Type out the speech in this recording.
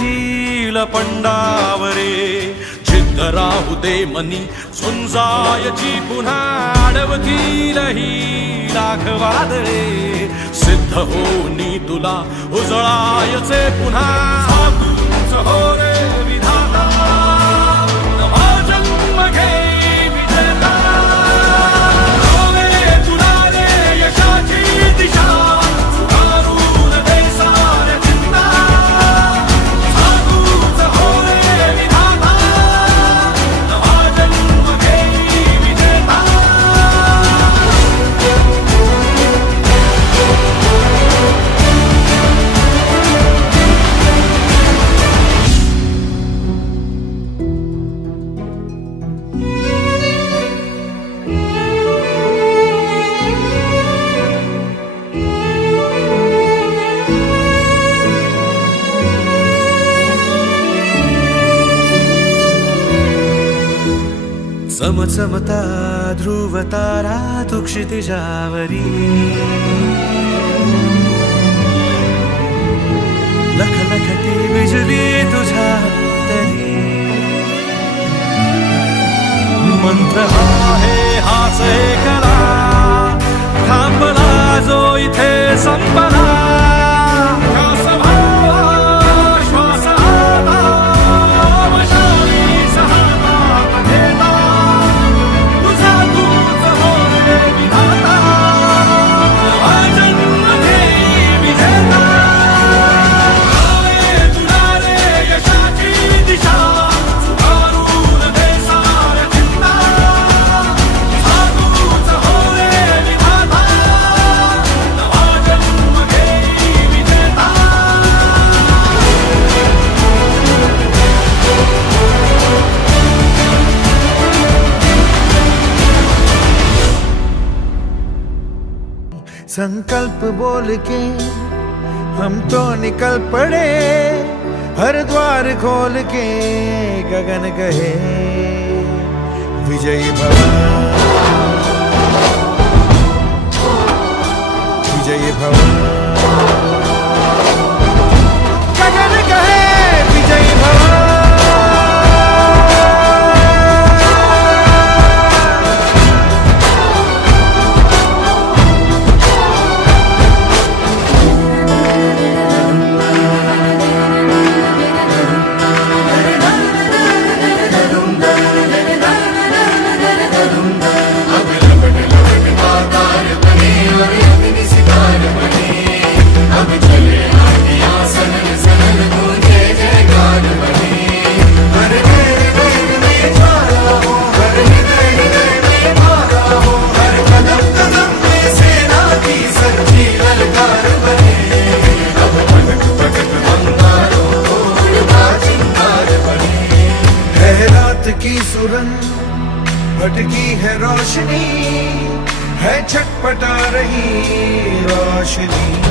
हिल पंडावरे जिद्द राहू दे मनी झुंजायची पुन्हा अडवतील ही लाख वादळे सिद्ध होनी तुला उजळायचे पुन्हा तूच हो रे विधाता नवा जन्म घे विजेता होवे तुला रे यशाची दिशा सुधारून दे साऱ्या चिंता तूच हो रे विधाता नवा जन्म घे विजेता चमचमता ध्रुव तारा तू क्षितिजावरी लखलखती बिजली तुझ्या तरी मंत्र आहे हाच एकला थांबला जो इथे संपला संकल्प बोल के हम तो निकल पड़े हर द्वार खोल के गगन कहे विजयी भव विजयी भव गगन कहे विजयी भव की सुरन भटकी है रोशनी है छटपटा रही रोशनी।